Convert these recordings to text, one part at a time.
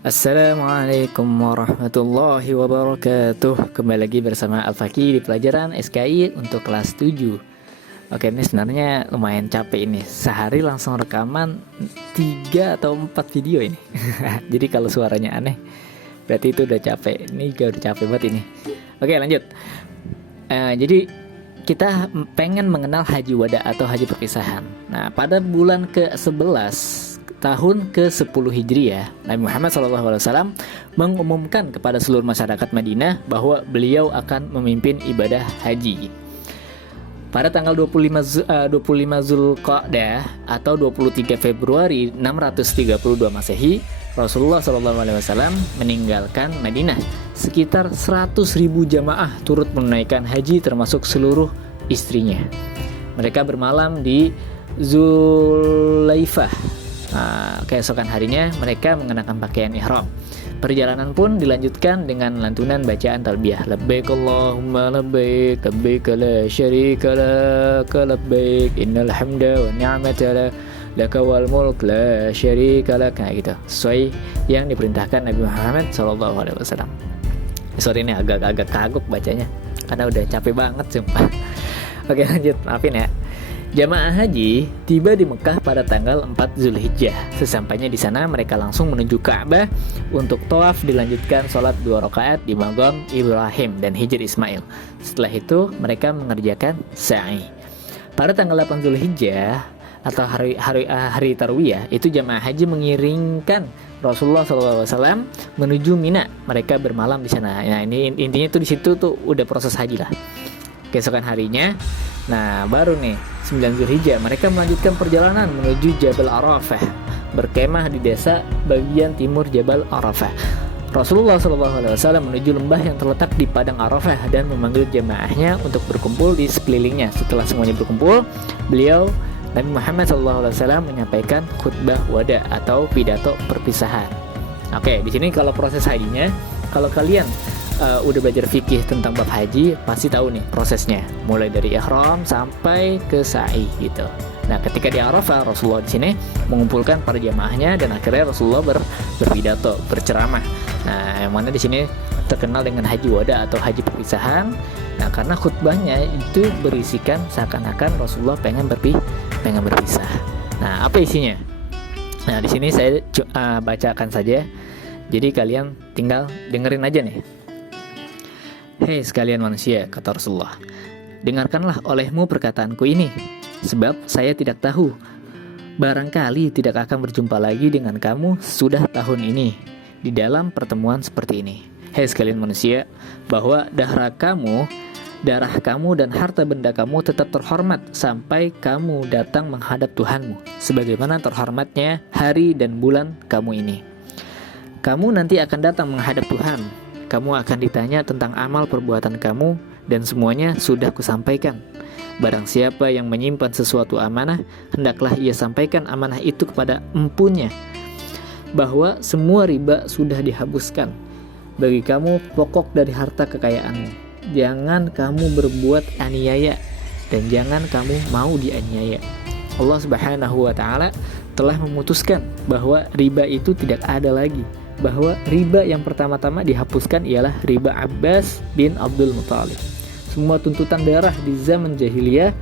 Assalamualaikum warahmatullahi wabarakatuh. Kembali lagi bersama Al-Faqih di pelajaran SKI untuk kelas 7. Oke, ini sebenarnya lumayan capek ini. Sehari langsung rekaman 3 atau 4 video ini. Jadi kalau suaranya aneh, berarti itu udah capek. Ini juga udah capek banget ini. Oke, lanjut. Jadi kita pengen mengenal haji wada atau haji perpisahan. Nah, pada bulan ke-11 tahun ke-10 Hijriah, Nabi Muhammad SAW mengumumkan kepada seluruh masyarakat Madinah bahwa beliau akan memimpin ibadah haji. Pada tanggal 25 Zulqa'dah atau 23 Februari 632 Masehi, Rasulullah SAW meninggalkan Madinah. Sekitar 100.000 jamaah turut menunaikan haji termasuk seluruh istrinya. Mereka bermalam di Zulaifah. Keesokan harinya mereka mengenakan pakaian ihram. Perjalanan pun dilanjutkan dengan lantunan bacaan talbiyah, labbaik Allahumma labbaik, labbaik la syarika lak, labbaik innal hamda wa ni'mata lak wal mulk la syarika lak. Nah, gitu. Sesuai yang diperintahkan Nabi Muhammad SAW. Sorry ini agak kagok bacanya karena udah capek banget sumpah. Oke, lanjut, maafin ya. Jamaah haji tiba di Mekah pada tanggal 4 Zulhijjah. Sesampainya di sana mereka langsung menuju Ka'bah untuk tawaf, dilanjutkan sholat 2 rakaat di Maqam Ibrahim dan Hijr Ismail. Setelah itu mereka mengerjakan sa'i. Pada tanggal 8 Zulhijjah atau hari Tarwiyah itu jamaah haji mengiringkan Rasulullah SAW menuju Mina. Mereka bermalam di sana. Nah, ini intinya tuh di situ tuh udah proses haji lah. Keesokan harinya, nah baru nih 9 Zulhijjah mereka melanjutkan perjalanan menuju Jabal Arafah, berkemah di desa bagian timur Jabal Arafah. Rasulullah SAW menuju lembah yang terletak di padang Arafah dan memanggil jamaahnya untuk berkumpul di sekelilingnya. Setelah semuanya berkumpul, Nabi Muhammad SAW menyampaikan khutbah wada atau pidato perpisahan. Oke, di sini kalau proses hajinya, kalau kalian udah belajar fikih tentang bab haji, pasti tahu nih prosesnya, mulai dari ihram sampai ke sa'i gitu. Nah, ketika di Arafah, Rasulullah di sini mengumpulkan para jamaahnya dan akhirnya Rasulullah berpidato, berceramah. Nah, yang mana di sini terkenal dengan haji wada atau haji perpisahan. Nah, karena khutbahnya itu berisikan seakan-akan Rasulullah pengen berpisah. Nah, apa isinya? Nah, di sini saya bacakan saja. Jadi kalian tinggal dengerin aja nih. Hei sekalian manusia, kata Rasulullah, dengarkanlah olehmu perkataanku ini, sebab saya tidak tahu, barangkali tidak akan berjumpa lagi dengan kamu sudah tahun ini di dalam pertemuan seperti ini. Hei sekalian manusia, bahwa darah kamu dan harta benda kamu tetap terhormat sampai kamu datang menghadap Tuhanmu, sebagaimana terhormatnya hari dan bulan kamu ini. Kamu nanti akan datang menghadap Tuhan. Kamu akan ditanya tentang amal perbuatan kamu dan semuanya sudah kusampaikan. Barang siapa yang menyimpan sesuatu amanah, hendaklah ia sampaikan amanah itu kepada empunya, bahwa semua riba sudah dihapuskan bagi kamu pokok dari harta kekayaanmu. Jangan kamu berbuat aniaya dan jangan kamu mau dianiaya. Allah Subhanahu wa Ta'ala telah memutuskan bahwa riba itu tidak ada lagi, bahwa riba yang pertama-tama dihapuskan ialah riba Abbas bin Abdul Muthalib. Semua tuntutan darah di zaman jahiliyah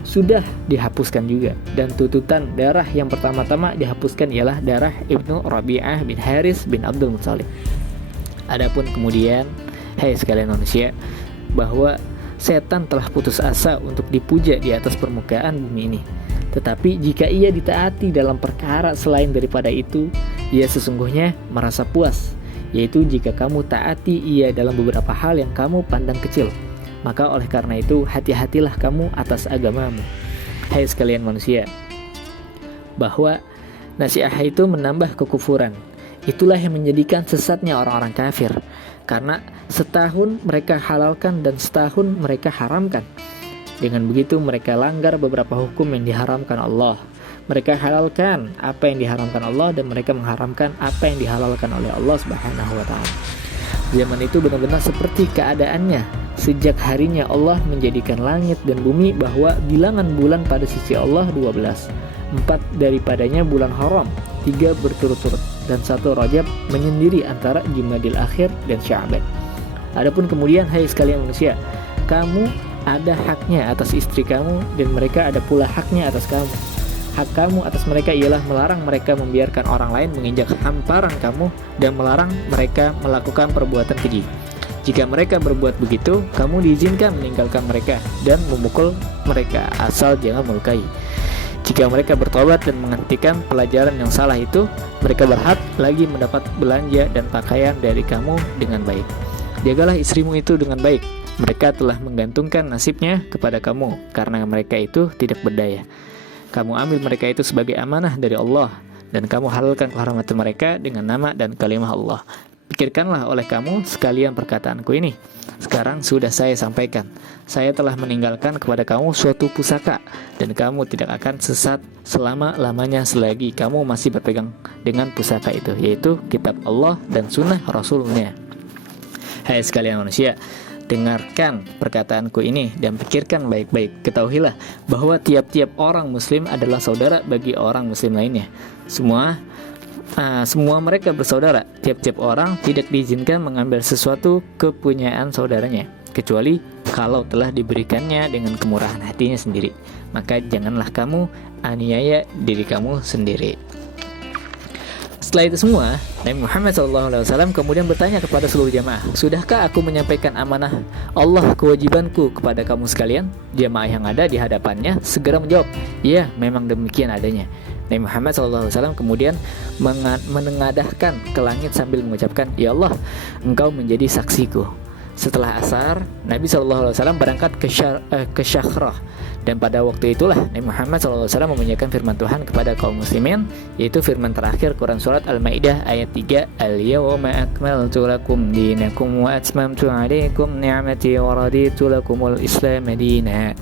sudah dihapuskan juga, dan tuntutan darah yang pertama-tama dihapuskan ialah darah Ibnu Rabi'ah bin Haris bin Abdul Muthalib. Adapun kemudian, hai sekalian manusia, bahwa setan telah putus asa untuk dipuja di atas permukaan bumi ini. Tetapi jika ia ditaati dalam perkara selain daripada itu, ia sesungguhnya merasa puas, yaitu jika kamu taati ia dalam beberapa hal yang kamu pandang kecil. Maka oleh karena itu, hati-hatilah kamu atas agamamu. Hai sekalian manusia, bahwa nasiah itu menambah kekufuran. Itulah yang menjadikan sesatnya orang-orang kafir, karena setahun mereka halalkan dan setahun mereka haramkan. Dengan begitu mereka langgar beberapa hukum yang diharamkan Allah. Mereka halalkan apa yang diharamkan Allah dan mereka mengharamkan apa yang dihalalkan oleh Allah Subhanahu wa Ta'ala. Zaman itu benar-benar seperti keadaannya sejak harinya Allah menjadikan langit dan bumi, bahwa bilangan bulan pada sisi Allah 12. 4 daripadanya bulan haram, 3 berturut-turut. dan 1 Rajab menyendiri antara Jumadil Akhir dan Sya'ban. Adapun kemudian, hai sekalian manusia, kamu ada haknya atas istri kamu dan mereka ada pula haknya atas kamu. Hak kamu atas mereka ialah melarang mereka membiarkan orang lain menginjak hamparan kamu dan melarang mereka melakukan perbuatan keji. Jika mereka berbuat begitu, kamu diizinkan meninggalkan mereka dan memukul mereka, asal jangan melukai. Jika mereka bertobat dan menghentikan pelajaran yang salah itu, mereka berhak lagi mendapat belanja dan pakaian dari kamu dengan baik. Jagalah istrimu itu dengan baik. Mereka telah menggantungkan nasibnya kepada kamu karena mereka itu tidak berdaya. Kamu ambil mereka itu sebagai amanah dari Allah, dan kamu halalkan kehormatan mereka dengan nama dan kalimah Allah. Pikirkanlah oleh kamu sekalian perkataanku ini. Sekarang sudah saya sampaikan. Saya telah meninggalkan kepada kamu suatu pusaka, dan kamu tidak akan sesat selama-lamanya selagi kamu masih berpegang dengan pusaka itu, yaitu kitab Allah dan sunnah Rasulnya. Hai sekalian manusia, dengarkan perkataanku ini dan pikirkan baik-baik. Ketahuilah bahwa tiap-tiap orang muslim adalah saudara bagi orang muslim lainnya. Semua mereka bersaudara. Tiap-tiap orang tidak diizinkan mengambil sesuatu kepunyaan saudaranya, kecuali kalau telah diberikannya dengan kemurahan hatinya sendiri. Maka janganlah kamu aniaya diri kamu sendiri. Setelah itu semua, Nabi Muhammad SAW kemudian bertanya kepada seluruh jamaah, sudahkah aku menyampaikan amanah Allah, kewajibanku kepada kamu sekalian? Jamaah yang ada di hadapannya segera menjawab, ya, memang demikian adanya. Nabi Muhammad SAW kemudian menengadahkan ke langit sambil mengucapkan, ya Allah, engkau menjadi saksiku. Setelah asar, Nabi SAW berangkat ke Syakhrah, dan pada waktu itulah Nabi Muhammad SAW memunyakan firman Tuhan kepada kaum muslimin, yaitu firman terakhir Quran Surat Al-Ma'idah ayat 3, Al-yawma akmaltu lakum dinakum wa atmamtu alaikum ni'mati wa raditu lakumul Islam madina.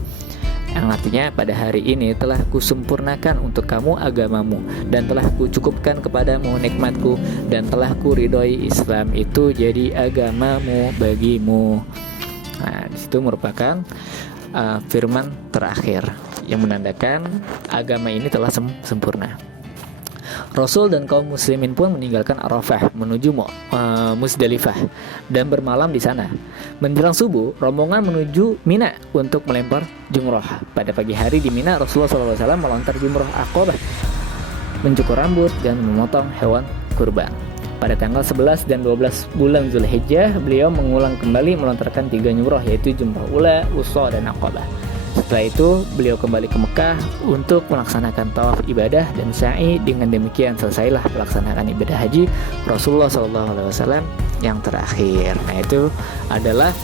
Yang artinya, pada hari ini telah kusempurnakan untuk kamu agamamu, dan telah kucukupkan kepadamu nikmatku, dan telah kuridhoi Islam itu jadi agamamu bagimu. Nah, disitu merupakan firman terakhir yang menandakan agama ini telah sempurna. Rasul dan kaum muslimin pun meninggalkan Arafah menuju Musdalifah dan bermalam di sana. Menjelang subuh, rombongan menuju Mina untuk melempar jumrah. Pada pagi hari di Mina, Rasulullah SAW melontar jumrah Aqabah, mencukur rambut dan memotong hewan kurban. Pada tanggal 11 dan 12 bulan Zulhijjah, beliau mengulang kembali melontarkan 3 jumrah, yaitu jumrah ula, wusta, dan Aqabah. Setelah itu, beliau kembali ke Mekah untuk melaksanakan tawaf ibadah dan sa'i. Dengan demikian selesailah pelaksanaan ibadah haji Rasulullah SAW yang terakhir. Nah, itu adalah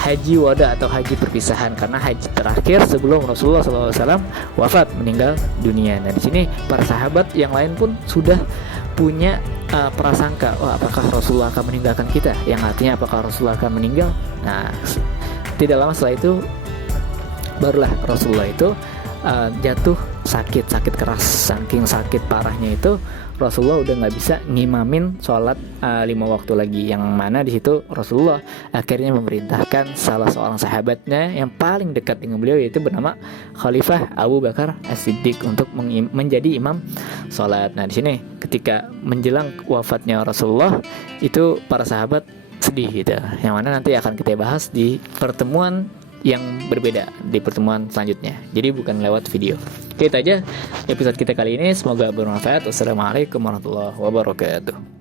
haji wada atau haji perpisahan, karena haji terakhir sebelum Rasulullah SAW wafat, meninggal dunia. Nah, di sini para sahabat yang lain pun sudah punya prasangka, apakah Rasulullah akan meninggalkan kita? Yang artinya apakah Rasulullah akan meninggal? Nah, tidak lama setelah itu barulah Rasulullah itu jatuh sakit keras. Saking sakit parahnya itu, Rasulullah udah nggak bisa ngimamin sholat 5 waktu lagi. Yang mana di situ Rasulullah akhirnya memerintahkan salah seorang sahabatnya yang paling dekat dengan beliau, yaitu bernama Khalifah Abu Bakar As-Siddiq, untuk menjadi imam sholat. Nah, di sini ketika menjelang wafatnya Rasulullah itu para sahabat sedih gitu. Yang mana nanti akan kita bahas di pertemuan yang berbeda di pertemuan selanjutnya, jadi bukan lewat video. Oke, itu aja episode kita kali ini, semoga bermanfaat. Wassalamualaikum warahmatullahi wabarakatuh.